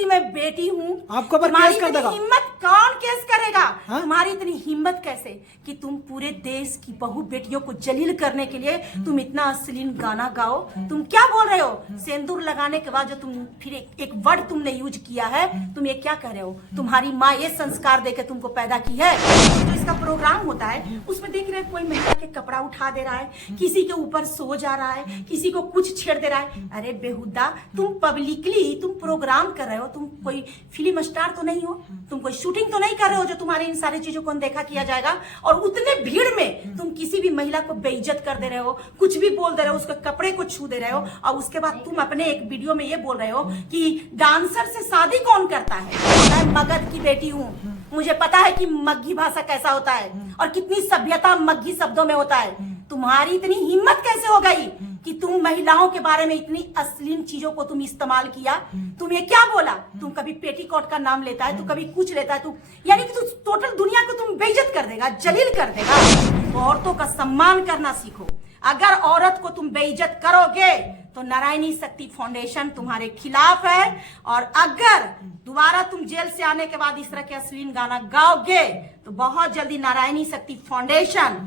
की मैं बेटी हूँ, आपको पर तुम्हारी केस कर इतनी देगा। हिम्मत कौन केस करेगा? हाँ? तुम्हारी इतनी हिम्मत कैसे कि तुम पूरे देश की बहू बेटियों को जलील करने के लिए तुम इतना अश्लील गाना गाओ? तुम क्या बोल रहे हो? सिंदूर लगाने के बाद जो तुम फिर एक वर्ड तुमने यूज किया है, तुम ये क्या कह रहे हो? तुम्हारी माँ ये संस्कार देकर तुमको पैदा की है। जो इसका प्रोग्राम होता है उसमें देख रहे हैं कोई महिला के कपड़ा उठा दे रहा है, किसी के ऊपर सो जा रहा है, किसी को कुछ छेड़ दे रहा है। अरे बेहुदा, तुम पब्लिकली तुम प्रोग्राम कर रहे हो, तुम कोई फिल्म स्टार तो नहीं हो, तुम कोई शूटिंग तो नहीं कर रहे हो जो तुम्हारी इन सारी चीजों को अनदेखा किया जाएगा। और उतने भीड़ में तुम किसी भी महिला को बेइज्जत कर दे रहे हो, कुछ भी बोल दे रहे हो, उसके कपड़े को छू दे रहे हो, और उसके बाद तुम अपने एक वीडियो में ये बोल रहे हो कि डांसर से शादी कौन करता है? मैं मगध की बेटी हूँ, मुझे पता है कि मग्गी भाषा कैसा होता है और कितनी सभ्यता मग्गी शब्दों में होता है। तुम्हारी इतनी हिम्मत कैसे हो गई कि तुम महिलाओं के बारे में इतनी अश्लील चीजों को तुम इस्तेमाल किया? तुम ये क्या बोला? तुम कभी पेटीकोट का नाम लेता है, तू कभी कुछ लेता है, तू यानी कि तू टोटल दुनिया को तुम बेइज्जत कर देगा, जलील कर देगा। औरतों का सम्मान करना सीखो। अगर औरत को तुम बेइज्जत करोगे तो नारायणी शक्ति फाउंडेशन तुम्हारे खिलाफ है, और अगर दोबारा तुम जेल से आने के बाद इस तरह के अश्लील गाना गाओगे तो बहुत जल्दी नारायणी शक्ति फाउंडेशन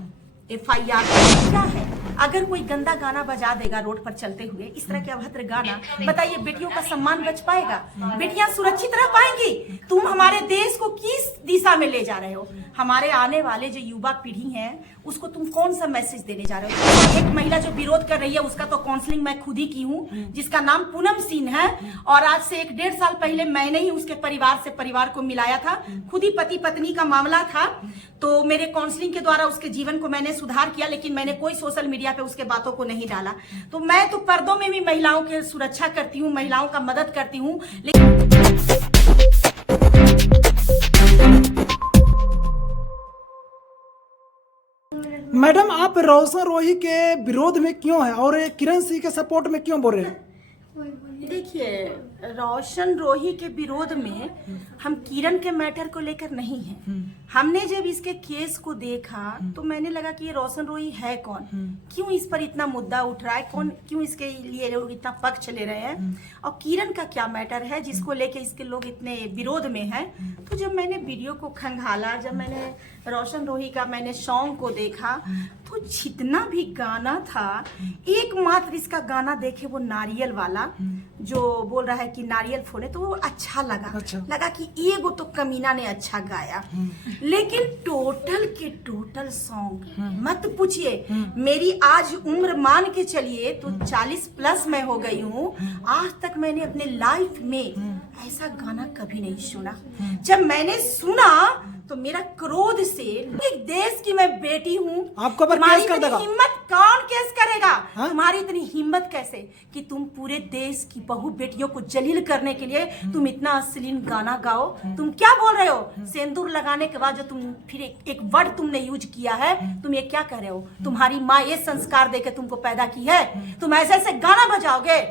FIR क्या है? अगर कोई गंदा गाना बजा देगा रोड पर चलते हुए, इस तरह के अभद्र गाना, बताइए बेटियों का सम्मान बच पाएगा? बेटियां सुरक्षित रह पाएंगी? तुम हमारे देश को किस दिशा में ले जा रहे हो? हमारे आने वाले जो युवा पीढ़ी है उसको तुम कौन सा मैसेज देने जा रहे हो? एक महिला जो विरोध कर रही है उसका तो काउंसलिंग मैं खुद ही की हूँ, जिसका नाम पूनम सिंह है, और आज से 1-1.5 साल पहले मैंने ही उसके परिवार से परिवार को मिलाया था। खुद ही पति पत्नी का मामला था, तो मेरे काउंसलिंग के द्वारा उसके जीवन को मैंने सुधार किया, लेकिन मैंने कोई सोशल मीडिया पे उसके बातों को नहीं डाला। तो मैं तो पर्दों में भी महिलाओं की सुरक्षा करती हूँ, महिलाओं का मदद करती हूँ, मैडम आप रोशन रोही के विरोध में क्यों है और किरण सिंह के सपोर्ट में क्यों बोल रहे हैं? देखिए, रोशन रोही के विरोध में हम किरण के मैटर को लेकर नहीं हैं। हमने जब इसके केस को देखा तो मैंने लगा कि ये रोशन रोही है कौन, क्यों इस पर इतना मुद्दा उठ रहा है, कौन क्यों इसके लिए लोग इतना पक्ष ले रहे हैं, और किरण का क्या मैटर है जिसको लेके इसके लोग इतने विरोध में हैं। तो जब मैंने वीडियो को खंगाला, जब मैंने रोशन रोही का मैंने सॉन्ग को देखा, तो जितना भी गाना था, एकमात्र इसका गाना देखे वो नारियल वाला जो बोल रहा है कि नारियल फोड़े, तो वो अच्छा लगा कि एगो तो कमीना ने अच्छा गाया, लेकिन टोटल के टोटल सॉन्ग मत पूछिए। मेरी आज उम्र मान के चलिए तो 40+ मैं हो गई हूँ, आज तक मैंने अपने लाइफ में ऐसा गाना कभी नहीं सुना। जब मैंने सुना तो मेरा क्रोध से, एक देश की मैं बेटी हूँ, आपको पर केस कर देगा। हिम्मत कौन केस करेगा? हाँ? तुम्हारी इतनी हिम्मत कैसे कि तुम पूरे देश की बहू बेटियों को जलील करने के लिए तुम इतना अश्लील गाना गाओ? तुम क्या बोल रहे हो? सिंदूर लगाने के बाद जो तुम फिर एक वर्ड तुमने यूज किया है, तुम ये क्या कह रहे हो? तुम्हारी माँ ये संस्कार देकर तुमको पैदा की है, तुम ऐसे ऐसे गाना बजाओगे?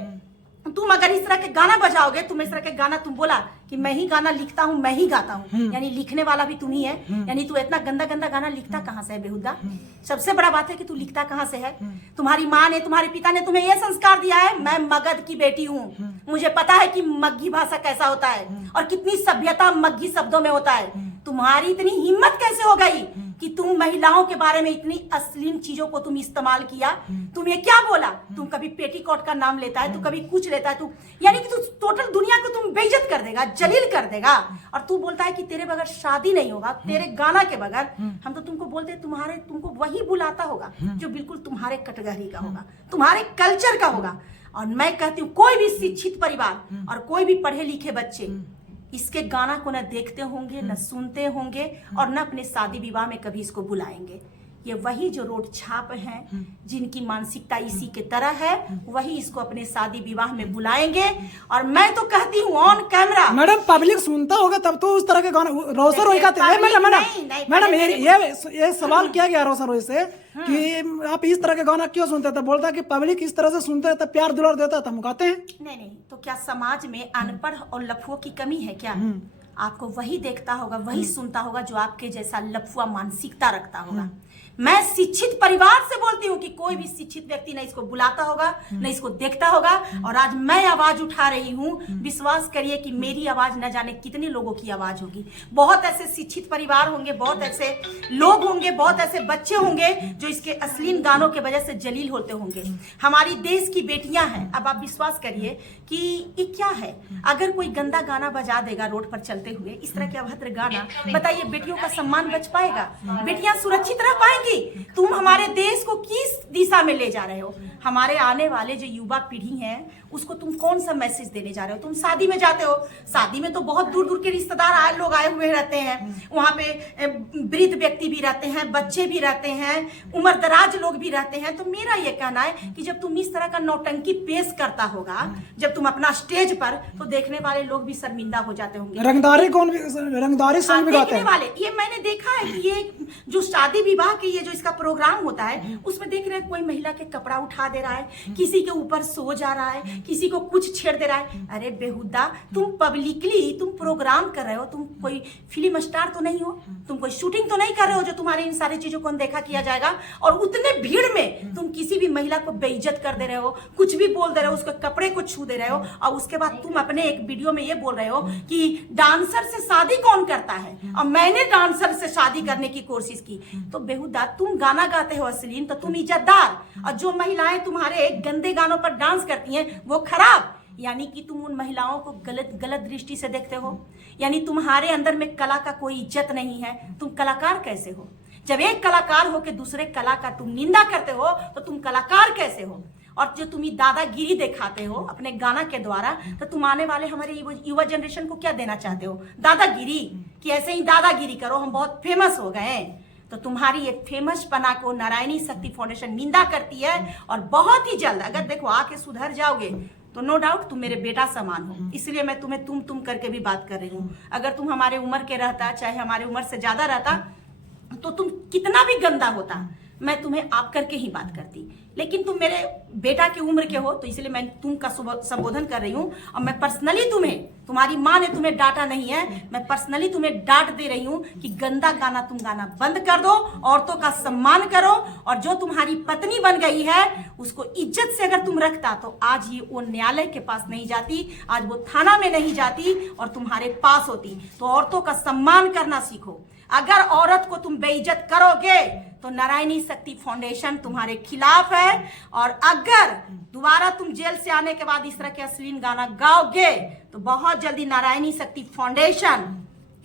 तुम अगर इस तरह के गाना बजाओगे, तुम इस तरह के गाना, तुम बोला कि मैं ही गाना लिखता हूँ, मैं ही गाता हूँ, यानी लिखने वाला भी तुम ही है। यानी तू इतना गंदा गंदा गाना लिखता कहाँ से है बेहुदा? सबसे बड़ा बात है कि तू लिखता कहाँ से है? तुम्हारी माँ ने, तुम्हारे पिता ने तुम्हें यह संस्कार दिया है, मैं मगध की बेटी हूँ, मुझे पता है कि मग्गी भाषा कैसा होता है और कितनी सभ्यता मग्गी शब्दों में होता है। तुम्हारी इतनी हिम्मत कैसे हो गई कि तुम महिलाओं के बारे में इतनी अश्लील चीजों को तुम इस्तेमाल किया? तुम ये क्या बोला? तुम कभी पेटीकोट का नाम लेता है, तू कभी कुछ लेता है, तू यानी कि तू टोटल दुनिया को तुम बेइज्जत कर देगा, जलील कर देगा। और तू बोलता है कि तेरे बगैर शादी नहीं होगा, तेरे गाना के बगैर। हम तो तुमको बोलते तुमको वही बुलाता होगा जो बिल्कुल तुम्हारे कैटेगरी का होगा, तुम्हारे कल्चर का होगा। और मैं कहती हूँ कोई भी शिक्षित परिवार और कोई भी पढ़े लिखे बच्चे इसके गाना को न देखते होंगे, न सुनते होंगे, और न अपने शादी विवाह में कभी इसको बुलाएंगे। ये वही जो रोड छाप हैं, जिनकी मानसिकता इसी के तरह है, वही इसको अपने शादी विवाह में बुलाएंगे। और मैं तो कहती हूँ ऑन कैमरा, मैडम पब्लिक सुनता होगा तब तो उस तरह के गाना रोशन रोही गाते हैं। मैडम ये सवाल किया गया रोशन रोही से कि आप इस तरह के गाना क्यों सुनते थे? बोलता कि पब्लिक इस तरह से सुनते हैं तो प्यार दुलार देता है, हम गाते हैं। नहीं, तो क्या समाज में अनपढ़ और लफुओं की कमी है क्या? आपको वही देखता होगा, वही सुनता होगा जो आपके जैसा लफुआ मानसिकता रखता होगा। मैं शिक्षित परिवार से बोलती हूँ कि कोई भी शिक्षित व्यक्ति न इसको बुलाता होगा, न इसको देखता होगा। और आज मैं आवाज उठा रही हूँ, विश्वास करिए कि मेरी आवाज न जाने कितने लोगों की आवाज होगी। बहुत ऐसे शिक्षित परिवार होंगे, बहुत ऐसे लोग होंगे, बहुत ऐसे बच्चे होंगे जो इसके अश्लील गानों के वजह से जलील होते होंगे। हमारी देश की बेटियां हैं। अब आप विश्वास करिए कि ये क्या है, अगर कोई गंदा गाना बजा देगा रोड पर चलते हुए, इस तरह के अभद्र गाना, बताइए बेटियों का सम्मान बच पाएगा? बेटियां सुरक्षित रह पाएंगी? तुम हमारे देश को किस दिशा में ले जा रहे हो? हमारे आने वाले जो युवा पीढ़ी है उसको तुम कौन सा मैसेज देने जा रहे हो? तुम शादी में जाते हो, शादी में तो बहुत दूर दूर के रिश्तेदार लोग आए हुए रहते हैं, वहां पे वृद्ध व्यक्ति भी रहते हैं, बच्चे भी रहते हैं, उम्र दराज लोग भी रहते हैं। तो मेरा ये कहना है कि जब तुम इस तरह का नौटंकी पेश करता होगा जब तुम अपना स्टेज पर, तो देखने वाले लोग भी शर्मिंदा हो जाते होंगे। रंगदारी सॉन्ग भी गाते हैं वाले, ये मैंने देखा है कि ये जो शादी विवाह के ये जो इसका प्रोग्राम होता है उसमें देख रहे हैं कोई महिला के कपड़ा उठा दे रहा है, किसी के ऊपर सो जा रहा है, किसी को कुछ छेड़ दे रहा है। अरे बेहुदा, तुम पब्लिकली तुम प्रोग्राम कर रहे हो, तुम कोई फिल्म स्टार तो नहीं हो, तुम कोई शूटिंग तो नहीं कर रहे हो जो तुम्हारे इन सारी चीजों को अनदेखा किया जाएगा। और उतने भीड़ में तुम किसी भी महिला को बेइज्जत कर दे रहे हो, कुछ भी बोल दे रहे हो, उसके कपड़े को छू दे रहे हो, और उसके बाद तुम अपने एक वीडियो में ये बोल रहे हो कि डांसर से शादी कौन करता है और मैंने डांसर से शादी करने की कोशिश की। तो बेहुदा, तुम गाना गाते हो अश्लील तो तुम इज्जतदार, और जो महिलाएं तुम्हारे गंदे गानों पर डांस करती हैं वो खराब। यानी कि तुम उन महिलाओं को गलत दृष्टि से देखते हो, यानी तुम्हारे अंदर में कला का कोई इज्जत नहीं है। तुम कलाकार कैसे हो? जब एक कलाकार हो के दूसरे कला का तुम निंदा करते हो तो तुम कलाकार कैसे हो? और जो तुम दादागिरी दिखाते हो अपने गाना के द्वारा, तो तुम आने वाले हमारे युवा जनरेशन को क्या देना चाहते हो? दादागिरी, कि ऐसे ही दादागिरी करो, हम बहुत फेमस हो गए। तो तुम्हारी ये फेमस पना को नारायणी शक्ति फाउंडेशन निंदा करती है, और बहुत ही जल्द अगर देखो आके सुधर जाओगे तो नो डाउट तुम मेरे बेटा समान हो। इसलिए मैं तुम्हें तुम करके भी बात कर रही हूँ। अगर तुम हमारे उम्र के रहता, चाहे हमारे उम्र से ज्यादा रहता, तो तुम कितना भी गंदा होता, मैं तुम्हें आप करके ही बात करती। लेकिन तुम मेरे बेटा की उम्र के हो, तो इसलिए मैं तुम का संबोधन कर रही हूँ। और मैं पर्सनली तुम्हारी माँ ने तुम्हें डांटा नहीं है, मैं पर्सनली तुम्हें डांट दे रही हूँ कि गंदा गाना तुम गाना बंद कर दो, औरतों का सम्मान करो। और जो तुम्हारी पत्नी बन गई है उसको इज्जत से अगर तुम रखता तो आज ये वो न्यायालय के पास नहीं जाती, आज वो थाना में नहीं जाती और तुम्हारे पास होती। तो औरतों का सम्मान करना सीखो। अगर औरत को तुम बेइज्जत करोगे तो नारायणी शक्ति फाउंडेशन तुम्हारे खिलाफ है। और अगर दोबारा तुम जेल से आने के बाद इस तरह के अश्लील गाना गाओगे तो बहुत जल्दी नारायणी शक्ति फाउंडेशन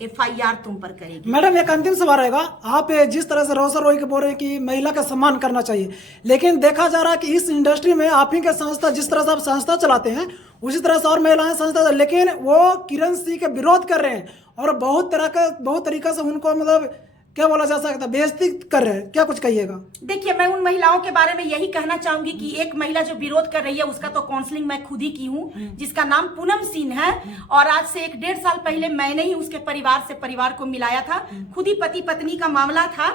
FIR तुम पर करेगी। मैडम एक अंतिम सवाल रहेगा, आप जिस तरह से रोशन रोई के बोल रहे हैं कि महिला का सम्मान करना चाहिए, लेकिन देखा जा रहा है कि इस इंडस्ट्री में आप ही के संस्था, जिस तरह से आप संस्था चलाते हैं उसी तरह से और महिलाएं संस्था, लेकिन वो किरण सिंह के विरोध कर रहे हैं और बहुत तरीका से उनको मतलब क्या बोला जा सकता है, बेइज्जती कर रहे हैं। क्या कुछ कहिएगा? देखिए, मैं उन महिलाओं के बारे में यही कहना चाहूंगी कि एक महिला जो विरोध कर रही है उसका तो काउंसलिंग मैं खुद ही की हूँ, जिसका नाम पूनम सिंह है। और आज से 1-1.5 साल पहले मैंने ही उसके परिवार को मिलाया था। खुद ही पति पत्नी का मामला था,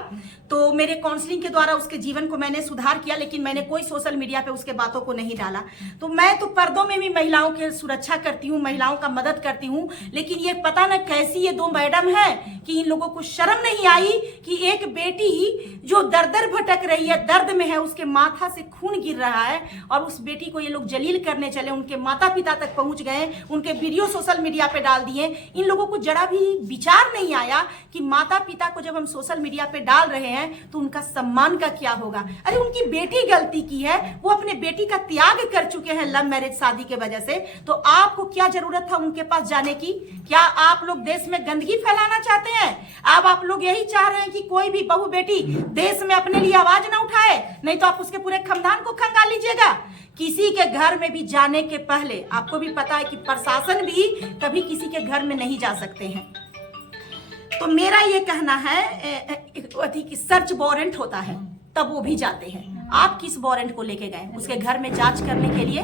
तो मेरे काउंसलिंग के द्वारा उसके जीवन को मैंने सुधार किया, लेकिन मैंने कोई सोशल मीडिया पे उसके बातों को नहीं डाला। तो मैं तो पर्दों में भी महिलाओं की सुरक्षा करती हूँ, महिलाओं का मदद करती हूँ। लेकिन ये पता न कैसी ये 2 मैडम है कि इन लोगों को शर्म नहीं आई कि एक बेटी जो दर भटक रही है, दर्द में है, उसके माथा से खून गिर रहा है और उस बेटी को ये लोग जलील करने चले, उनके माता पिता तक पहुंच गए, उनके वीडियो सोशल मीडिया पे डाल दिए। इन लोगों को जरा भी विचार नहीं आया कि माता पिता को जब हम सोशल मीडिया पे डाल रहे हैं तो उनका सम्मान का क्या होगा। अरे उनकी बेटी गलती की है, वो अपने बेटी का त्याग कर चुके हैं लव मैरिज शादी के वजह से, तो आपको क्या जरूरत था उनके पास जाने की? क्या आप लोग देश में गंदगी फैलाना चाहते हैं? अब आप लोग यही चाह रहे हैं कि कोई भी बहू बेटी देश में अपने लिए आवाज ना उठाए, नहीं तो आप उसके पूरे खानदान को खंगाल लीजिएगा। किसी के घर में भी जाने के पहले आपको भी पता है कि प्रशासन भी कभी किसी के घर में नहीं जा सकते हैं। तो मेरा ये कहना है कि सर्च वारंट होता है तब वो भी जाते हैं। आप किस वारंट को लेके गए? उसके घर में जांच करने के लिए?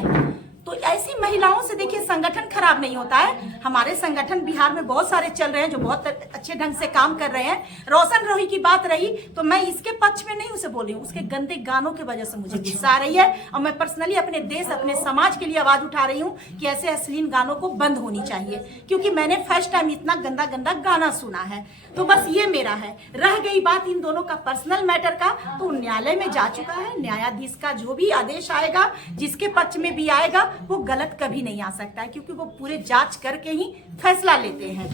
तो ऐसी महिलाओं से देखिए संगठन खराब नहीं होता है। हमारे संगठन बिहार में बहुत सारे चल रहे हैं जो बहुत अच्छे ढंग से काम कर रहे हैं। रोशन रोही की बात रही तो मैं इसके पक्ष में नहीं उसे बोली हूँ, उसके गंदे गानों की वजह से मुझे गुस्सा आ रही है और मैं पर्सनली अपने देश अपने समाज के लिए आवाज उठा रही हूँ कि ऐसे अश्लील गानों को बंद होनी चाहिए, क्योंकि मैंने फर्स्ट टाइम इतना गंदा गंदा गाना सुना है। तो बस ये मेरा है। रह गई बात इन दोनों का पर्सनल मैटर का, तो न्यायालय में जा चुका है। न्यायाधीश का जो भी आदेश आएगा, जिसके पक्ष में भी आएगा, वो गलत कभी नहीं आ सकता है, क्योंकि वो पूरे जांच करके ही फैसला लेते हैं।